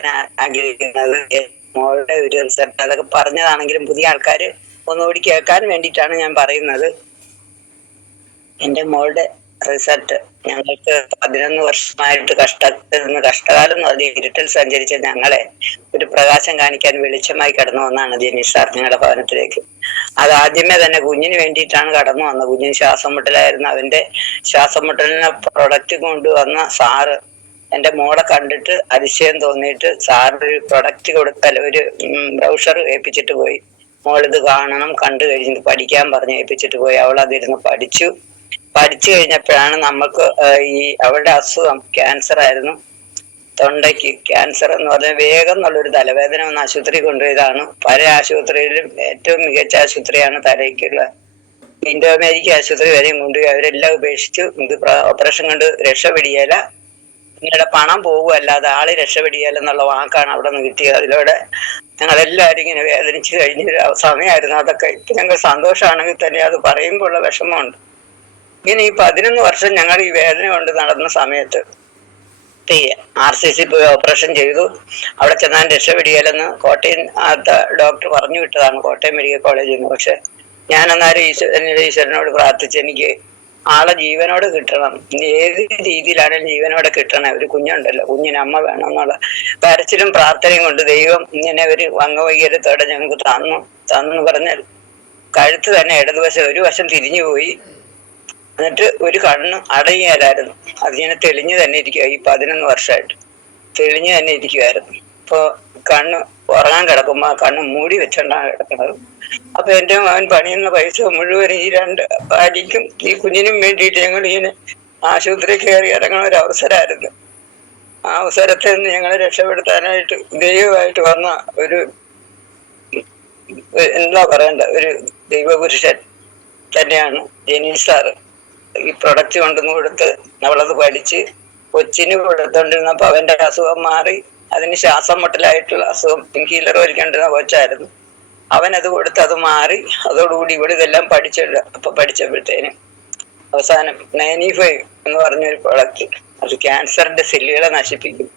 പറയാൻ ആഗ്രഹിക്കുന്നത് മോളുടെ ഒരു റിസൾട്ട്. അതൊക്കെ പറഞ്ഞതാണെങ്കിലും പുതിയ ആൾക്കാർ ഒന്നുകൂടി കേൾക്കാൻ വേണ്ടിയിട്ടാണ് ഞാൻ പറയുന്നത്. എൻ്റെ മോളുടെ റിസൾട്ട് ഞങ്ങൾക്ക് 11 വർഷമായിട്ട് കഷ്ടകാലം എന്ന് പറഞ്ഞ ഇരുട്ടിൽ സഞ്ചരിച്ച ഞങ്ങളെ ഒരു പ്രകാശം കാണിക്കാൻ വെളിച്ചമായി കടന്നു വന്നാണ് ജെനീഷ് സാർ ഞങ്ങളുടെ ഭവനത്തിലേക്ക്. അത് ആദ്യമേ തന്നെ കുഞ്ഞിന് വേണ്ടിയിട്ടാണ് കടന്നു വന്നത്. കുഞ്ഞിന് ശ്വാസം മുട്ടലായിരുന്നു. അവന്റെ ശ്വാസം മുട്ടലിന് പ്രൊഡക്റ്റ് കൊണ്ടുവന്ന സാറ് എൻ്റെ മോളെ കണ്ടിട്ട് അതിശയം തോന്നിയിട്ട് സാറിന് ഒരു പ്രൊഡക്റ്റ് കൊടുത്താൽ ഒരു ബ്രൗഷർ ഏൽപ്പിച്ചിട്ട് പോയി. മോളിത് കാണണം, കണ്ടു കഴിഞ്ഞ് പഠിക്കാൻ പറഞ്ഞ് ഏൽപ്പിച്ചിട്ട് പോയി. അവൾ അതിരുന്ന് പഠിച്ചു കഴിഞ്ഞപ്പോഴാണ് നമുക്ക് അവളുടെ അസുഖം ക്യാൻസർ ആയിരുന്നു. തൊണ്ടയ്ക്ക് ക്യാൻസർ എന്ന് പറഞ്ഞാൽ വേഗം എന്നുള്ളൊരു തലവേദന വന്ന് ആശുപത്രി കൊണ്ടുപോയതാണ്. പല ആശുപത്രിയിലും ഏറ്റവും മികച്ച ആശുപത്രിയാണ് തലയ്ക്കുള്ള ഇൻഡോ അമേരിക്ക ആശുപത്രി വരെയും കൊണ്ടുപോയി. അവരെല്ലാം ഉപേക്ഷിച്ചു. ഇത് ഓപ്പറേഷൻ കൊണ്ട് രക്ഷപ്പെടിയല, നിങ്ങളുടെ പണം പോകുമല്ലാതെ ആള് രക്ഷപ്പെടിയലെന്നുള്ള വാക്കാണ് അവിടെ നിന്ന് കിട്ടിയത്. അതിലൂടെ ഞങ്ങളെല്ലാവരും ഇങ്ങനെ വേദനിച്ച് കഴിഞ്ഞൊരു സമയമായിരുന്നു അതൊക്കെ. ഇപ്പം ഞങ്ങൾ സന്തോഷമാണെങ്കിൽ തന്നെ അത് പറയുമ്പോൾ ഉള്ള വിഷമമുണ്ട്. ഇങ്ങനെ ഈ 11 വർഷം ഞങ്ങൾ ഈ വേദന കൊണ്ട് നടന്ന സമയത്ത് RCC പോയി ഓപ്പറേഷൻ ചെയ്തു. അവിടെ ചെന്നാൽ രക്ഷപ്പെടിയലെന്ന് കോട്ടയം ഡോക്ടർ പറഞ്ഞു വിട്ടതാണ്, കോട്ടയം മെഡിക്കൽ കോളേജിൽ നിന്ന്. പക്ഷെ ഞാൻ അന്നേരം ഈശ്വരനോട് പ്രാർത്ഥിച്ച് എനിക്ക് ആളെ ജീവനോട് കിട്ടണം, ഏത് രീതിയിലാണെങ്കിലും ജീവനോടെ കിട്ടണം. ഒരു കുഞ്ഞുണ്ടല്ലോ, കുഞ്ഞിന് അമ്മ വേണം എന്നുള്ള കരച്ചിലും പ്രാർത്ഥനയും കൊണ്ട് ദൈവം ഇങ്ങനെ ഒരു അംഗവൈകര്യത്തോടെ ഞങ്ങൾക്ക് തന്നു പറഞ്ഞാൽ കഴുത്ത് തന്നെ ഇടതുവശം ഒരു വശം തിരിഞ്ഞു പോയി. എന്നിട്ട് ഒരു കണ്ണ് അടങ്ങിയാലായിരുന്നു. അതിങ്ങനെ തെളിഞ്ഞു തന്നെ ഇരിക്കുക. ഈ 11 വർഷമായിട്ട് തെളിഞ്ഞു തന്നെ ഇരിക്കുമായിരുന്നു. ഇപ്പോൾ കണ്ണ് ഉറങ്ങാൻ കിടക്കുമ്പോൾ ആ കണ്ണ് മൂടി വെച്ചോണ്ടാണ് കിടക്കുന്നത്. അപ്പൊ എൻ്റെ മകൻ പണിയുന്ന പൈസ മുഴുവൻ ഈ 2 ഭാര്യയ്ക്കും ഈ കുഞ്ഞിനും വേണ്ടിയിട്ട് ഞങ്ങൾ ഇങ്ങനെ ആശുപത്രി കയറി ഇറങ്ങുന്ന ഒരു അവസരമായിരുന്നു. ആ അവസരത്തിൽ നിന്ന് ഞങ്ങളെ രക്ഷപ്പെടുത്താനായിട്ട് ദൈവമായിട്ട് വന്ന ഒരു എന്താ പറയണ്ട ഒരു ദൈവപുരുഷൻ തന്നെയാണ് ജെനീഷ് സാറ്. ഈ പ്രൊഡക്റ്റ് കൊണ്ടുവന്ന് കൊടുത്ത് അവളത് പഠിച്ച് കൊച്ചിന് കൊടുത്തോണ്ടിരുന്നപ്പോ അവന്റെ അസുഖം മാറി. അതിന് ശ്വാസം മുട്ടലായിട്ടുള്ള അസുഖം ഇൻഹീലർ വലിക്കൊണ്ടിരുന്ന കൊച്ചായിരുന്നു. അവനത് കൊടുത്ത് അത് മാറി. അതോടുകൂടി ഇവിടെ ഇതെല്ലാം പഠിച്ചപ്പോഴത്തേന് അവസാനം 95 എന്ന് പറഞ്ഞൊരു പ്രൊഡക്റ്റ്, അത് ക്യാൻസറിന്റെ സെല്ലുകളെ നശിപ്പിക്കും.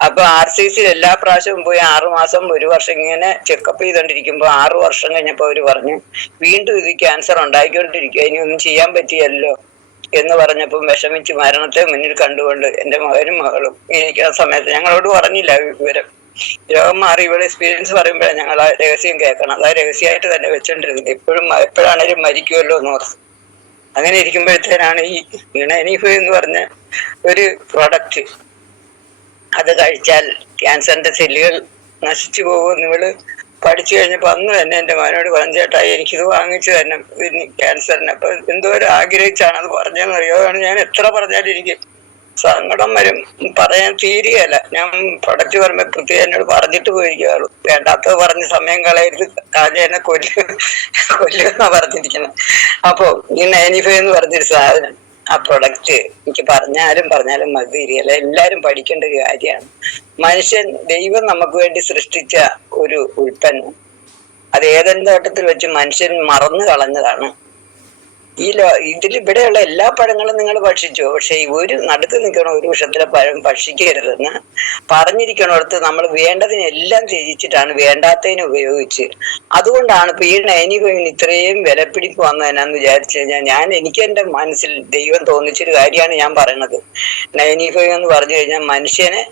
അപ്പൊ RCC എല്ലാ പ്രാവശ്യവും പോയി 6 മാസം 1 വർഷം ഇങ്ങനെ ചെക്കപ്പ് ചെയ്തോണ്ടിരിക്കുമ്പോ 6 വർഷം കഴിഞ്ഞപ്പോ അവര് പറഞ്ഞു വീണ്ടും ഇത് ക്യാൻസർ ഉണ്ടായിക്കൊണ്ടിരിക്കുക, ഇനി ഒന്നും ചെയ്യാൻ പറ്റിയല്ലോ എന്ന് പറഞ്ഞപ്പം വിഷമിച്ച് മരണത്തെ മുന്നിൽ കണ്ടുകൊണ്ട് എൻ്റെ മകനും മകളും ഇരിക്കുന്ന സമയത്ത് ഞങ്ങളോട് പറഞ്ഞില്ല വിവരം. രോഗം മാറി ഇവിടെ എക്സ്പീരിയൻസ് പറയുമ്പോഴാണ് ഞങ്ങൾ ആ രഹസ്യം കേൾക്കണം. അത് ആ രഹസ്യമായിട്ട് തന്നെ വെച്ചോണ്ടിരുന്നത്. എപ്പോഴാണേലും മരിക്കുമല്ലോ എന്ന് ഓർത്ത്. അങ്ങനെ ഇരിക്കുമ്പോഴത്തേനാണ് ഈ ഇണനീഫ് എന്ന് പറഞ്ഞ ഒരു പ്രൊഡക്റ്റ്, അത് കഴിച്ചാൽ ക്യാൻസറിന്റെ സെല്ലുകൾ നശിച്ചു പോകുമെന്ന് ഇവള് പഠിച്ചു കഴിഞ്ഞപ്പോ അന്ന് തന്നെ എൻ്റെ മകനോട് പറഞ്ഞു, ചേട്ടാ എനിക്കിത് വാങ്ങിച്ചു തന്നെ ക്യാൻസറിന്. അപ്പൊ എന്തോരം ആഗ്രഹിച്ചാണ് അത് പറഞ്ഞതെന്നറിയോ. ഞാൻ എത്ര പറഞ്ഞാലും എനിക്ക് സങ്കടം വരും, പറയാൻ തീരുകയല്ല. ഞാൻ പ്രൊഡക്റ്റ് പറയുമ്പോ പ്രത്യേകം എന്നോട് പറഞ്ഞിട്ട് പോയിരിക്കുകയുള്ളൂ, വേണ്ടാത്തത് പറഞ്ഞ് സമയം കളയരുത്, കാര്യം എന്നെ കൊല്ലുന്ന പറഞ്ഞിരിക്കുന്നത്. അപ്പൊ ഈ 95 എന്ന് പറഞ്ഞൊരു സാധനം, ആ പ്രൊഡക്റ്റ് എനിക്ക് പറഞ്ഞാലും മതി തീരുകയല്ല. എല്ലാരും പഠിക്കേണ്ട ഒരു കാര്യമാണ്. ദൈവം നമുക്ക് വേണ്ടി സൃഷ്ടിച്ച ഒരു ഉൽപ്പന്നം, അത് ഏതെങ്കിലും തോട്ടത്തിൽ വെച്ച് മനുഷ്യൻ മറന്നു കളഞ്ഞതാണ്. ഇവിടെയുള്ള എല്ലാ പഴങ്ങളും നിങ്ങൾ ഭക്ഷിച്ചു, പക്ഷെ ഒരു നടുക്ക് നിൽക്കണ ഒരു വൃക്ഷത്തിലെ പഴം ഭക്ഷിക്കരുതെന്ന് പറഞ്ഞിരിക്കണോടത്ത് നമ്മൾ വേണ്ടതിനെല്ലാം ത്യജിച്ചിട്ടാണ് വേണ്ടാത്തതിനെ ഉപയോഗിച്ച്. അതുകൊണ്ടാണ് ഇപ്പൊ ഈ 95 ഇത്രയും വിലപിടിപ്പ് വന്നതെന്നാന്ന് വിചാരിച്ചു കഴിഞ്ഞാൽ എനിക്ക് എൻ്റെ മനസ്സിൽ ദൈവം തോന്നിച്ചൊരു കാര്യമാണ് ഞാൻ പറയണത്. 95 എന്ന് പറഞ്ഞു കഴിഞ്ഞാൽ മനുഷ്യനെ,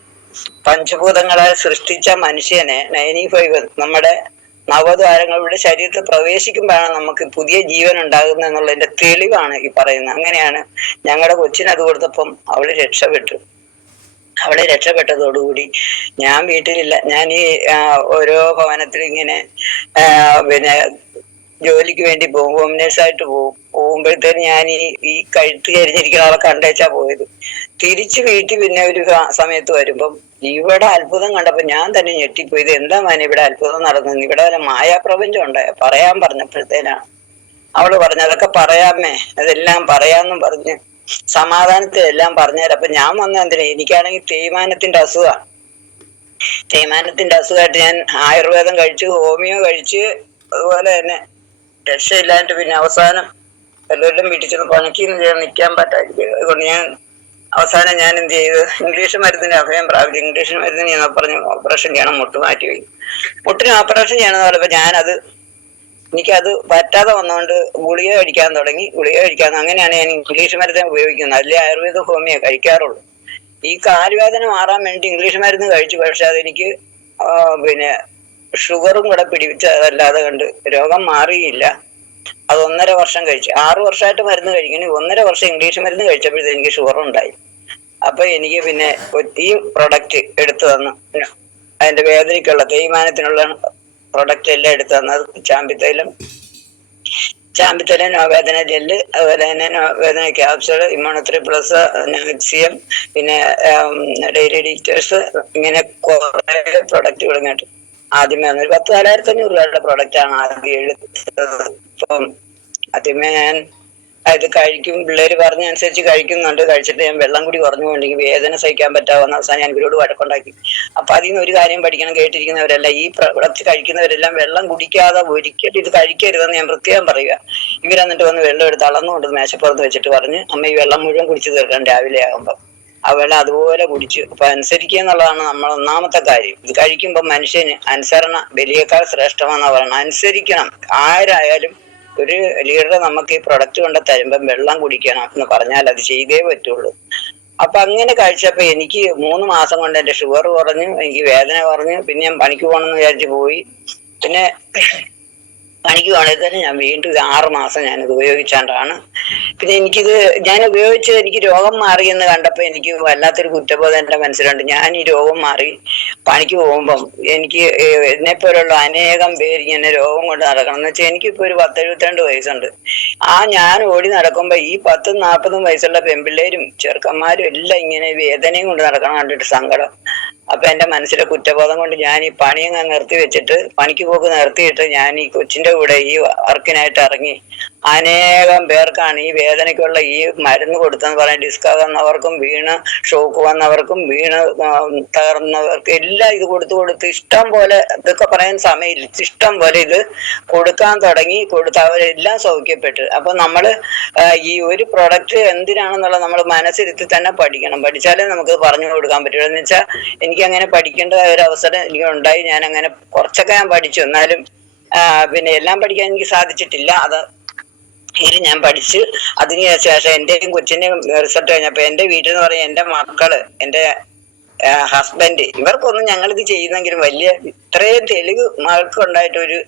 പഞ്ചഭൂതങ്ങളാൽ സൃഷ്ടിച്ച മനുഷ്യനെ 95 നമ്മുടെ നവദ്വാരങ്ങളുടെ ശരീരത്തിൽ പ്രവേശിക്കുമ്പോഴാണ് നമുക്ക് പുതിയ ജീവൻ ഉണ്ടാകുന്നത് എന്നുള്ളതിന്റെ തെളിവാണ് ഈ പറയുന്നത്. അങ്ങനെയാണ് ഞങ്ങളുടെ കൊച്ചിന് അത് കൊടുത്തപ്പം അവള് രക്ഷപ്പെട്ടതോടുകൂടി ഞാൻ വീട്ടിലില്ല. ഞാൻ ഈ ഓരോ ഭവനത്തിലും ഇങ്ങനെ പിന്നെ ജോലിക്ക് വേണ്ടി പോകും, ഹോം നേഴ്സായിട്ട് പോകുമ്പോഴത്തേന് ഞാൻ ഈ കഴുത്ത് കരിഞ്ഞിരിക്കുന്ന ആളെ കണ്ടേച്ചാ പോയത്. തിരിച്ച് വീട്ടിൽ പിന്നെ ഒരു സമയത്ത് വരുമ്പം ഇവിടെ അത്ഭുതം കണ്ടപ്പോ ഞാൻ തന്നെ ഞെട്ടിപ്പോയി. ഇത് എന്താ മോനെ ഇവിടെ അത്ഭുതം നടന്നത്, ഇവിടെ വല്ല മായാപ്രപഞ്ചം ഉണ്ടായോ പറയാൻ പറഞ്ഞപ്പോഴത്തേനാണ് അവള് പറഞ്ഞു അതൊക്കെ പറയാമേ, അതെല്ലാം പറയാമെന്നും പറഞ്ഞ് സമാധാനത്തിലെല്ലാം പറഞ്ഞുതരാം. അപ്പൊ ഞാൻ വന്ന എന്തിനാ, എനിക്കാണെങ്കിൽ തേയ്മാനത്തിന്റെ അസുഖമാണ്. തേയ്മാനത്തിന്റെ അസുഖമായിട്ട് ഞാൻ ആയുർവേദം കഴിച്ചു, ഹോമിയോ കഴിച്ച്, അതുപോലെ തന്നെ രക്ഷയില്ലാണ്ട് പിന്നെ അവസാനം എല്ലാവരും വീട്ടിൽ ചെന്ന് പണിക്ക് നിൽക്കാൻ പറ്റാതിരിക്കും. അതുകൊണ്ട് ഞാൻ അവസാനം ഞാൻ എന്ത് ചെയ്തു, ഇംഗ്ലീഷ് മരുന്നിന് അഭയം പ്രാപിച്ചു. ഇംഗ്ലീഷ് മരുന്നിന് ഞാൻ പറഞ്ഞു ഓപ്പറേഷൻ ചെയ്യണം, മുട്ട് മാറ്റി പോയി. മുട്ടിന് ഓപ്പറേഷൻ ചെയ്യണമെന്ന് പറഞ്ഞപ്പോൾ ഞാനത് എനിക്കത് പറ്റാതെ വന്നുകൊണ്ട് ഗുളിക കഴിക്കാൻ തുടങ്ങി. ഗുളിക കഴിക്കാൻ അങ്ങനെയാണ് ഞാൻ ഇംഗ്ലീഷ് മരുന്ന് ഉപയോഗിക്കുന്നത്. അതിലെ ആയുർവേദ ഹോമിയോ കഴിക്കാറുള്ളൂ. ഈ കാലുവേദന മാറാൻ വേണ്ടി ഇംഗ്ലീഷ് മരുന്ന് കഴിച്ചു. പക്ഷെ അതെനിക്ക് പിന്നെ ഷുഗറും കൂടെ പിടിച്ചതല്ലാതെ കണ്ട് രോഗം മാറിയില്ല. അത് 1.5 വർഷം കഴിച്ചു. 6 വർഷമായിട്ട് മരുന്ന് കഴിക്കണം. 1.5 വർഷം ഇംഗ്ലീഷ് മരുന്ന് കഴിച്ചപ്പോഴത്തെ എനിക്ക് ഷുഗർ ഉണ്ടായി. അപ്പൊ എനിക്ക് പിന്നെ ഈ പ്രൊഡക്റ്റ് എടുത്തു തന്നു. അതിന്റെ വേദനയ്ക്കുള്ള തേയ്മാനത്തിനുള്ള പ്രൊഡക്റ്റ് എല്ലാം എടുത്തു തന്നത് ചാമ്പിത്തൈലം, നോവേദന ജെല്ല്, അതുപോലെ തന്നെ നോവേദന ക്യാപ്സ്യൂൾ, ഇമ്മ്യൂണോത്രി പ്ലസ്, നാക്സിയം, പിന്നെ ഡെയിലി ഡീറ്റേഴ്സ്, ഇങ്ങനെ കുറെ പ്രൊഡക്റ്റുകൾ ഇങ്ങോട്ട് ആദ്യമേ വന്നു. 10,4,500 രൂപയുടെ പ്രൊഡക്റ്റാണ് ആദ്യം എടുത്തത്. ഇപ്പം ആദ്യമേ ഞാൻ അത് കഴിക്കും, പിള്ളേര് പറഞ്ഞനുസരിച്ച് കഴിക്കുന്നുണ്ട്. കഴിച്ചിട്ട് ഞാൻ വെള്ളം കൂടി കുറഞ്ഞുകൊണ്ടെങ്കിൽ വേദന സഹിക്കാൻ പറ്റാവുന്ന അവസാനം ഞാൻ ഇവരോട് വഴക്കുണ്ടാക്കി. അപ്പൊ അതിൽ നിന്ന് ഒരു കാര്യം പഠിക്കണം, കേട്ടിരിക്കുന്നവരല്ല, ഈ പ്രൊഡക്റ്റ് കഴിക്കുന്നവരെല്ലാം വെള്ളം കുടിക്കാതെ ഒരിക്കലും ഇത് കഴിക്കരുതെന്ന് ഞാൻ പ്രത്യേകം പറയുക. ഇവരെന്നിട്ട് വന്ന് വെള്ളം എടുത്ത് അളന്നുകൊണ്ട് മേശപ്പുറത്ത് വെച്ചിട്ട് പറഞ്ഞ്, അമ്മ ഈ വെള്ളം മുഴുവൻ കുടിച്ചു തീർക്കണം രാവിലെ ആകുമ്പോൾ. ആ വെള്ളം അതുപോലെ കുടിച്ചു. അപ്പൊ അനുസരിക്കുക എന്നുള്ളതാണ് നമ്മൾ ഒന്നാമത്തെ കാര്യം. ഇത് കഴിക്കുമ്പോൾ മനുഷ്യന് അനുസരണ ബലിയേക്കാൾ ശ്രേഷ്ഠമെന്നാ പറയണം. അനുസരിക്കണം. ആരായാലും ഒരു ലീഡർ നമുക്ക് ഈ പ്രൊഡക്റ്റ് കൊണ്ട് തരുമ്പം വെള്ളം കുടിക്കണം എന്ന് പറഞ്ഞാൽ അത് ചെയ്തേ പറ്റുള്ളൂ. അപ്പൊ അങ്ങനെ കഴിച്ചപ്പോ എനിക്ക് 3 മാസം കൊണ്ട് എന്റെ ഷുഗർ കുറഞ്ഞു, എനിക്ക് വേദന കുറഞ്ഞു. പിന്നെ ഞാൻ പണിക്ക് പോകണമെന്ന് വിചാരിച്ചു പോയി. പിന്നെ പണിക്ക് പോകണമെങ്കിൽ തന്നെ ഞാൻ വീണ്ടും 6 മാസം ഞാനിത് ഉപയോഗിച്ചാണ്ടാണ്. പിന്നെ എനിക്കിത് ഞാൻ ഉപയോഗിച്ച് എനിക്ക് രോഗം മാറിയെന്ന് കണ്ടപ്പോൾ എനിക്ക് വല്ലാത്തൊരു കുറ്റബോധം എന്റെ മനസ്സിലുണ്ട്. ഞാൻ ഈ രോഗം മാറി പണിക്ക് പോകുമ്പം എനിക്ക് എന്നെപ്പോലുള്ള അനേകം പേര് ഇങ്ങനെ രോഗം കൊണ്ട് നടക്കണം എന്ന് വെച്ചാൽ എനിക്കിപ്പോ ഒരു 10-72 വയസ്സുണ്ട്. ഞാൻ ഓടി നടക്കുമ്പോ ഈ 10-40 വയസ്സുള്ള പെൺപിള്ളേരും ചെറുക്കന്മാരും എല്ലാം ഇങ്ങനെ വേദനയും കൊണ്ട് നടക്കണം കണ്ടിട്ട് സങ്കടം. അപ്പൊ എന്റെ മനസ്സിലെ കുറ്റബോധം കൊണ്ട് ഞാൻ ഈ പണിയങ്ങ് നിർത്തി വെച്ചിട്ട്, പണിക്ക് പോക്ക് നിർത്തിയിട്ട് ഞാൻ ഈ കൊച്ചിന്റെ കൂടെ ഈ വർക്കിനായിട്ട് ഇറങ്ങി. അനേകം പേർക്കാണ് ഈ വേദനയ്ക്കുള്ള ഈ മരുന്ന് കൊടുത്തെന്ന് പറയാൻ, ഡിസ്ക് വന്നവർക്കും വീണ്, ഷോക്ക് വന്നവർക്കും വീണ് തകർന്നവർക്കും എല്ലാം ഇത് കൊടുത്ത് ഇഷ്ടം പോലെ, ഇതൊക്കെ പറയാൻ സമയമില്ല, ഇഷ്ടം പോലെ ഇത് കൊടുക്കാൻ തുടങ്ങി. കൊടുത്ത് അവരെല്ലാം സൗഖ്യപ്പെട്ടു. അപ്പൊ നമ്മള് ഈ ഒരു പ്രൊഡക്റ്റ് എന്തിനാണെന്നുള്ളത് നമ്മൾ മനസ്സിരുത്തി തന്നെ പഠിക്കണം. പഠിച്ചാലേ നമുക്ക് പറഞ്ഞു കൊടുക്കാൻ പറ്റുള്ളൂ. എന്ന് വെച്ചാൽ എനിക്ക് അങ്ങനെ പഠിക്കേണ്ട ഒരു അവസരം എനിക്ക് ഉണ്ടായി. ഞാൻ അങ്ങനെ കുറച്ചൊക്കെ ഞാൻ പഠിച്ചു. എന്നാലും പിന്നെ എല്ലാം പഠിക്കാൻ എനിക്ക് സാധിച്ചിട്ടില്ല. അത് ഞാൻ പഠിച്ച് അതിന് ശേഷം എന്റെയും കൊച്ചിന്റെയും റിസൾട്ട് കഴിഞ്ഞപ്പോ എന്റെ വീട്ടിൽ എന്ന് പറയാൻ എന്റെ മക്കള്, എന്റെ ഹസ്ബൻഡ്, ഇവർക്കൊന്നും ഞങ്ങളിത് ചെയ്യുന്നെങ്കിലും വലിയ ഇത്രയും തെളിവ് മകൾക്ക് ഉണ്ടായിട്ടൊരു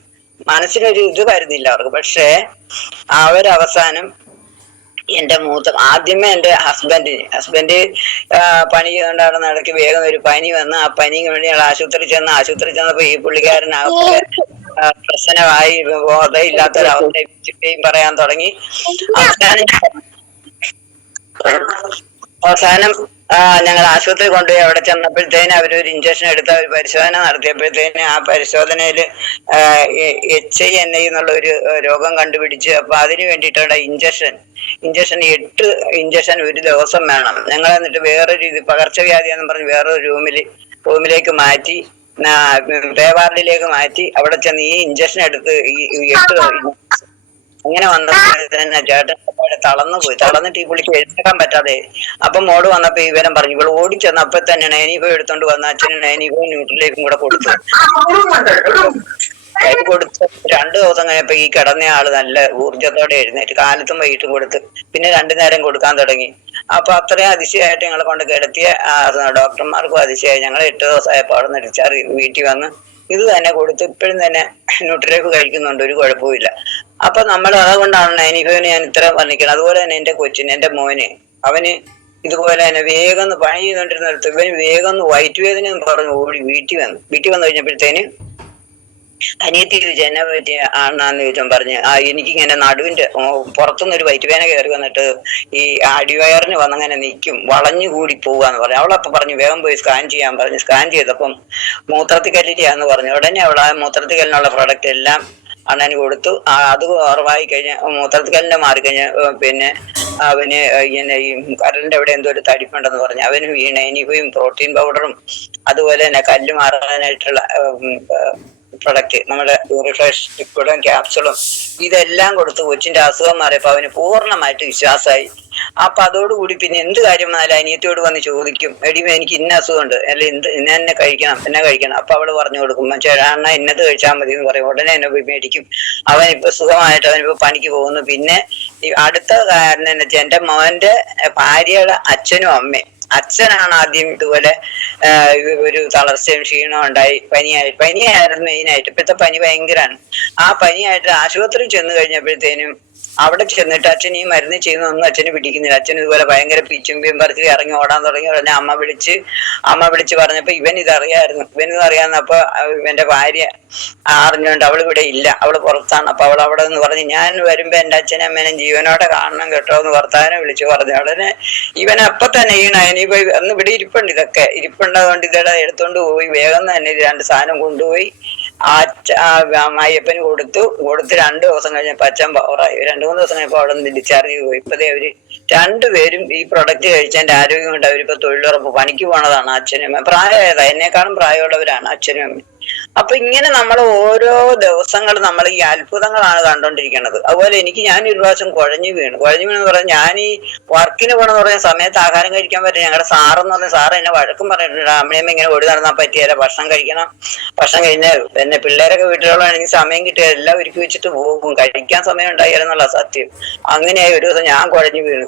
മനസ്സിനൊരു ഇത് വരുന്നില്ല അവർക്ക്. പക്ഷേ അവരവസാനം എന്റെ ആദ്യമേ എന്റെ ഹസ്ബൻഡ് പണി കൊണ്ടാടുന്ന ഇടയ്ക്ക് വേഗം ഒരു പനി വന്ന്, ആ പനിക്ക് വേണ്ടി ഞങ്ങൾ ആശുപത്രി ചെന്നപ്പോ ഈ പുള്ളിക്കാരനകത്ത് പ്രശ്നമായി, ബോധമില്ലാത്തൊരവസ്ഥയും പറയാൻ തുടങ്ങി. അവസാനം ഞങ്ങൾ ആശുപത്രി കൊണ്ടുപോയി. അവിടെ ചെന്നപ്പോഴത്തേന് അവരൊരു ഇഞ്ചക്ഷൻ എടുത്ത് ഒരു പരിശോധന നടത്തിയപ്പോഴത്തേന് ആ പരിശോധനയില് HINI എന്നുള്ള ഒരു രോഗം കണ്ടുപിടിച്ച്. അപ്പൊ അതിന് വേണ്ടിയിട്ടുള്ള ഇഞ്ചക്ഷൻ 8 ഇഞ്ചക്ഷൻ ഒരു ദിവസം വേണം. ഞങ്ങൾ എന്നിട്ട് വേറൊരു പകർച്ചവ്യാധി എന്ന് പറഞ്ഞ് വേറൊരു റൂമിലേക്ക് മാറ്റി, വാർഡിലേക്ക് മാറ്റി. അവിടെ ചെന്ന് ഈ ഇഞ്ചക്ഷൻ എടുത്ത് ഈ 8 അങ്ങനെ വന്നപ്പോഴത്തേന് ചേട്ടൻ തളർന്നിട്ട് ഈ പുള്ളിക്ക് എഴുന്നേക്കാൻ പറ്റാതെ. അപ്പൊ മോള് വന്നപ്പോ ഇവരം പറഞ്ഞു, ഇവള് ഓടിച്ചെന്ന് അപ്പൊ തന്നെ നൈനിഫോ എടുത്തോണ്ട് വന്ന അച്ഛന് നൈനിഫോ ന്യൂട്രിലേക്കും കൂടെ കൊടുത്തു. അത് കൊടുത്ത് 2 ദിവസം കഴിഞ്ഞപ്പോ ഈ കിടന്ന ആള് നല്ല ഊർജത്തോടെ എഴുന്നേറ്റ് കാലത്തും വൈകിട്ടും കൊടുത്ത്, പിന്നെ 2 നേരം കൊടുക്കാൻ തുടങ്ങി. അപ്പൊ അത്രയും അതിശയമായിട്ട് ഞങ്ങളെ കൊണ്ട് കിടത്തിയ ഡോക്ടർമാർക്കും അതിശയമായി. ഞങ്ങൾ 8 ദിവസമായപ്പോ അവിടെ നിന്ന് ഡിസ്ചാർജ് വീട്ടിൽ വന്ന് ഇത് തന്നെ കൊടുത്ത് ഇപ്പോഴും തന്നെ ന്യൂട്രിലേക്ക് കഴിക്കുന്നുണ്ട്, ഒരു കുഴപ്പമില്ല. അപ്പൊ നമ്മൾ അതുകൊണ്ടാണ് നൈനിഫോന് ഞാൻ ഇത്ര വർണ്ണിക്കണം. അതുപോലെ തന്നെ എന്റെ കൊച്ചിന്, എന്റെ മോന്, അവന് ഇതുപോലെ തന്നെ വേഗം പണി ചെയ്തോണ്ടിരുന്നിടത്ത് ഇവന് വേഗം വയറ്റ് വേദന എന്ന് പറഞ്ഞു ഓടി വീട്ടിൽ വന്നു കഴിഞ്ഞപ്പോഴത്തേന് അനിയത്തി ചോദിച്ചു എന്നെ പറ്റി ആണെന്ന് ചോദിച്ചാൽ പറഞ്ഞ്, എനിക്കിങ്ങനെ നടുവിന്റെ പുറത്തുനിന്ന് ഒരു വയറ്റുവേദന കയറി വന്നിട്ട് ഈ അടിവയറിന് വന്നങ്ങനെ നിൽക്കും, വളഞ്ഞു കൂടി പോവാന്ന് പറഞ്ഞു. അവളപ്പൊ പറഞ്ഞു വേഗം പോയി സ്കാൻ ചെയ്യാൻ പറഞ്ഞു. സ്കാൻ ചെയ്തപ്പം മൂത്രത്തിക്കല്ലിയാന്ന് പറഞ്ഞു. ഉടനെ അവൾ ആ മൂത്രത്തിക്കല്ലിനുള്ള പ്രൊഡക്റ്റ് എല്ലാം അണ്ണന് കൊടുത്തു. അത് കുറവായി കഴിഞ്ഞ, മൂത്രത്തിക്കല്ലിന്റെ മാറിക്കഴിഞ്ഞ പിന്നെ അവന് ഇങ്ങനെ ഈ കരലിന്റെ അവിടെ എന്തോ ഒരു തടിപ്പുണ്ടെന്ന് പറഞ്ഞു. അവന് നൈനിഫോയും പ്രോട്ടീൻ പൗഡറും അതുപോലെ തന്നെ കല്ല് മാറാനായിട്ടുള്ള പ്രൊഡക്റ്റ്, നമ്മുടെ യൂറിഫ്രഷ് ലിക്വിഡും ക്യാപ്സുളും ഇതെല്ലാം കൊടുത്ത് കൊച്ചിന്റെ അസുഖം മാറിയപ്പോ അവന് പൂർണ്ണമായിട്ട് വിശ്വാസമായി. അപ്പൊ അതോടുകൂടി പിന്നെ എന്ത് കാര്യം വന്നാലും അനിയത്തിയോട് വന്ന് ചോദിക്കും, എടി എനിക്ക് ഇന്ന അസുഖമുണ്ട്, അല്ലെ എന്നെ കഴിക്കണം, എന്നെ കഴിക്കണം. അപ്പൊ അവള് പറഞ്ഞു കൊടുക്കും, ചേട്ടാ ഇന്നത് കഴിച്ചാൽ മതി എന്ന് പറയും. ഉടനെ എന്നെ പോയി മേടിക്കും. അവൻ ഇപ്പൊ സുഖമായിട്ട് അവനിപ്പോ പണിക്ക് പോകുന്നു. പിന്നെ അടുത്ത കാരണം എന്ന് വെച്ചാൽ എന്റെ മോന്റെ ഭാര്യയുടെ അച്ഛനും അമ്മയും, അച്ഛനാണ് ആദ്യം ഇതുപോലെ ഒരു തളർച്ചയും ക്ഷീണവും ഉണ്ടായി, പനിയായിരുന്നു മെയിനായിട്ട്. ഇപ്പോഴത്തെ പനി ഭയങ്കരമാണ്. ആ പനിയായിട്ട് ആശുപത്രിയിൽ ചെന്ന് കഴിഞ്ഞപ്പോഴത്തേനും അവിടെ ചെന്നിട്ട് അച്ഛൻ ഈ മരുന്ന് ചെയ്യുന്നതൊന്നും അച്ഛന് പിടിക്കുന്നില്ല. അച്ഛൻ ഇതുപോലെ ഭയങ്കര പിച്ചുമ്പിയും പറിച്ച് ഇറങ്ങി ഓടാൻ തുടങ്ങി. ഉടനെ അമ്മ വിളിച്ച് പറഞ്ഞപ്പോ ഇവൻ ഇതറിയാന്നപ്പോ ഇവന്റെ ഭാര്യ അറിഞ്ഞുകൊണ്ട് അവൾ ഇവിടെ ഇല്ല, അവള് പുറത്താണ്. അപ്പൊ അവൾ അവിടെ നിന്ന് പറഞ്ഞു, ഞാൻ വരുമ്പോ എന്റെ അച്ഛനും അമ്മേനും ജീവനോടെ കാണണം കേട്ടോ എന്ന് ഭർത്താവിനെ വിളിച്ചു പറഞ്ഞു. ഉടനെ ഇവൻ അപ്പൊ തന്നെ ഇനിയിപ്പോ അന്ന് ഇവിടെ ഇരിപ്പുണ്ട്, ഇതൊക്കെ ഇരിപ്പുണ്ടതുകൊണ്ട് ഇതെല്ലാം എടുത്തോണ്ട് പോയി വേഗം തന്നെ ഇത് 2 സാധനം കൊണ്ടുപോയി അയ്യപ്പന് കൊടുത്ത് 2 ദിവസം കഴിഞ്ഞപ്പോ അച്ഛൻ പവറായി. 2-3 ദിവസം കഴിഞ്ഞപ്പോ അവിടെ നിന്ന് ഡിസ്ചാർജ് ചെയ്ത് പോയി. ഇപ്പതേ അവര് 2 പേരും ഈ പ്രൊഡക്റ്റ് കഴിച്ചതിന്റെ ആരോഗ്യം കൊണ്ട് അവരിപ്പോ തൊഴിലുറപ്പ് പണിക്ക് പോണതാണ്. അച്ഛനും അമ്മ പ്രായമായതാ, എന്നെക്കാളും പ്രായമുള്ളവരാണ് അച്ഛനും അമ്മയും. അപ്പൊ ഇങ്ങനെ നമ്മൾ ഓരോ ദിവസങ്ങൾ നമ്മൾ ഈ അത്ഭുതങ്ങളാണ് കണ്ടോണ്ടിരിക്കുന്നത്. അതുപോലെ ഞാൻ ഒരു പ്രാവശ്യം കുഴഞ്ഞു വീണെന്ന് പറഞ്ഞാൽ, ഞാൻ ഈ വർക്കിന് പോകണമെന്ന് പറഞ്ഞ സമയത്ത് ആഹാരം കഴിക്കാൻ പറ്റില്ല. ഞങ്ങളുടെ സാറെന്ന് പറഞ്ഞ സാറ് എന്നെ വഴക്കും പറഞ്ഞിട്ടുണ്ട്, അമ്മയമ്മ ഇങ്ങനെ ഓടി നടന്നാൽ പറ്റിയല്ല, ഭക്ഷണം കഴിക്കണം, ഭക്ഷണം കഴിഞ്ഞാൽ പിന്നെ പിള്ളേരൊക്കെ വീട്ടിലുള്ളതാണെങ്കിൽ സമയം കിട്ടിയ എല്ലാം ഒരുക്കി വെച്ചിട്ട് പോകും, കഴിക്കാൻ സമയം ഉണ്ടായിരുന്നുള്ള സത്യം. അങ്ങനെയായി ഒരു ദിവസം ഞാൻ കുഴഞ്ഞു വീണു.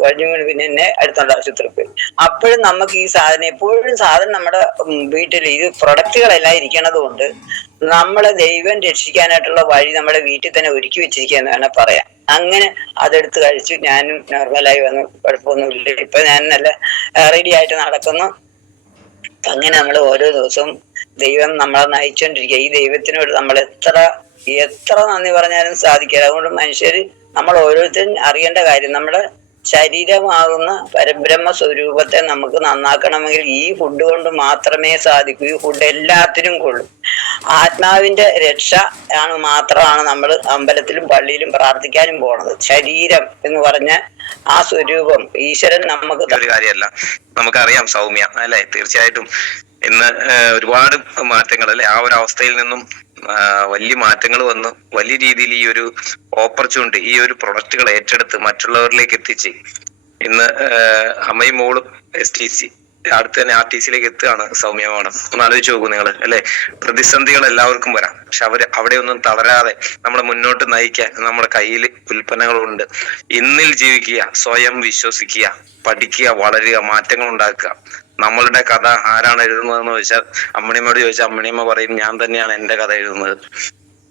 പിന്നെ എന്നെ അടുത്തുള്ള ആശുപത്രിയിൽ പോയി. അപ്പോഴും നമുക്ക് ഈ സാധനം എപ്പോഴും നമ്മുടെ വീട്ടിൽ ഈ പ്രൊഡക്റ്റുകളെല്ലാം ഇരിക്കണത് കൊണ്ട് നമ്മളെ ദൈവം രക്ഷിക്കാനായിട്ടുള്ള വഴി നമ്മുടെ വീട്ടിൽ തന്നെ ഒരുക്കി വെച്ചിരിക്കുകയെന്ന് വേണം പറയാം. അങ്ങനെ അതെടുത്ത് കഴിച്ചു. ഞാനും നോർമലായി വന്നു, കുഴപ്പമൊന്നുമില്ല. ഇപ്പൊ ഞാൻ നല്ല റെഡി ആയിട്ട് നടക്കുന്നു. അങ്ങനെ നമ്മൾ ഓരോ ദിവസവും ദൈവം നമ്മളെ നയിച്ചുകൊണ്ടിരിക്കുക. ഈ ദൈവത്തിനോട് നമ്മൾ എത്ര നന്ദി പറഞ്ഞാലും സാധിക്കില്ല. അതുകൊണ്ട് മനുഷ്യര് നമ്മൾ ഓരോരുത്തരും അറിയേണ്ട കാര്യം, നമ്മുടെ ശരീരമാകുന്ന പരബ്രഹ്മ സ്വരൂപത്തെ നമുക്ക് നന്നാക്കണമെങ്കിൽ ഈ ഫുഡ് കൊണ്ട് മാത്രമേ സാധിക്കൂ. ഈ ഫുഡ് എല്ലാത്തിനും കൊള്ളും. ആത്മാവിന്റെ രക്ഷ മാത്രമാണ് നമ്മൾ അമ്പലത്തിലും പള്ളിയിലും പ്രാർത്ഥിക്കാനും പോണത്. ശരീരം എന്ന് പറഞ്ഞ ആ സ്വരൂപം ഈശ്വരൻ നമുക്ക് ഒരു കാര്യമല്ല. നമുക്കറിയാം സൗമ്യ അല്ലെ, തീർച്ചയായിട്ടും ഇന്ന് ഒരുപാട് മാറ്റങ്ങൾ അല്ലെ, ആ ഒരു അവസ്ഥയിൽ നിന്നും വലിയ മാറ്റങ്ങൾ വന്നു. വലിയ രീതിയിൽ ഈ ഒരു ഓപ്പർച്യൂണിറ്റി, ഈ ഒരു പ്രൊഡക്റ്റുകൾ ഏറ്റെടുത്ത് മറ്റുള്ളവരിലേക്ക് എത്തിച്ച് ഇന്ന് അമ്മയും മോളും STC അടുത്ത് തന്നെ RTCയിലേക്ക് എത്തുകയാണ്. സൗമ്യ മാഡം ഒന്ന് ആലോചിച്ച് നോക്കൂ നിങ്ങൾ അല്ലെ. പ്രതിസന്ധികൾ എല്ലാവർക്കും വരാം, പക്ഷെ അവിടെ ഒന്നും തളരാതെ നമ്മളെ മുന്നോട്ട് നയിക്കാൻ നമ്മുടെ കയ്യിൽ ഉൽപ്പന്നങ്ങളുണ്ട്. ഇന്നിൽ ജീവിക്കുക, സ്വയം വിശ്വസിക്കുക, പഠിക്കുക, വളരുക, മാറ്റങ്ങൾ ഉണ്ടാക്കുക. നമ്മളുടെ കഥ ആരാണ് എഴുതുന്നതെന്ന് ചോദിച്ചാൽ അമ്മണിയമ്മയോട് ചോദിച്ചാൽ അമ്മണിയമ്മ പറയും, ഞാൻ തന്നെയാണ് എന്റെ കഥ എഴുതുന്നത്.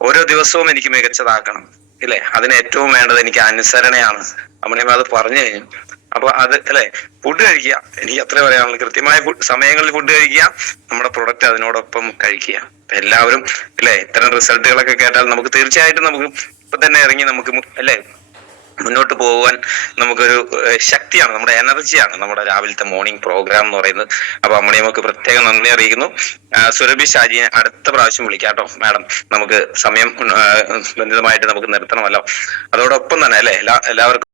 ഓരോ ദിവസവും എനിക്ക് മികച്ചതാക്കണം ഇല്ലേ. അതിന് ഏറ്റവും വേണ്ടത് എനിക്ക് അനുസരണയാണ്. അമ്മണിയമ്മ അത് പറഞ്ഞു കഴിഞ്ഞു. അപ്പൊ അത് അല്ലെ, ഫുഡ് കഴിക്കുക, എനിക്ക് അത്ര പറയാനുള്ളൂ. കൃത്യമായ സമയങ്ങളിൽ ഫുഡ് കഴിക്കുക, നമ്മുടെ പ്രൊഡക്റ്റ് അതിനോടൊപ്പം കഴിക്കുക. എല്ലാവരും അല്ലെ ഇത്തരം റിസൾട്ടുകളൊക്കെ കേട്ടാൽ നമുക്ക് തീർച്ചയായിട്ടും നമുക്ക് ഇപ്പൊ തന്നെ ഇറങ്ങി നമുക്ക് അല്ലെ മുന്നോട്ട് പോകാൻ നമുക്കൊരു ശക്തിയാണ്, നമ്മുടെ എനർജിയാണ് നമ്മുടെ രാവിലത്തെ മോർണിംഗ് പ്രോഗ്രാം എന്ന് പറയുന്നത്. അപ്പൊ അമ്മണിയമ്മക്ക് പ്രത്യേകം നന്ദി അറിയിക്കുന്നു. സുരഭി ഷാജിയെ അടുത്ത പ്രാവശ്യം വിളിക്കാട്ടോ മാഡം. നമുക്ക് സമയം ബന്ധിതമായിട്ട് നമുക്ക് നിർത്തണമല്ലോ. അതോടൊപ്പം തന്നെ അല്ലെ എല്ലാവർക്കും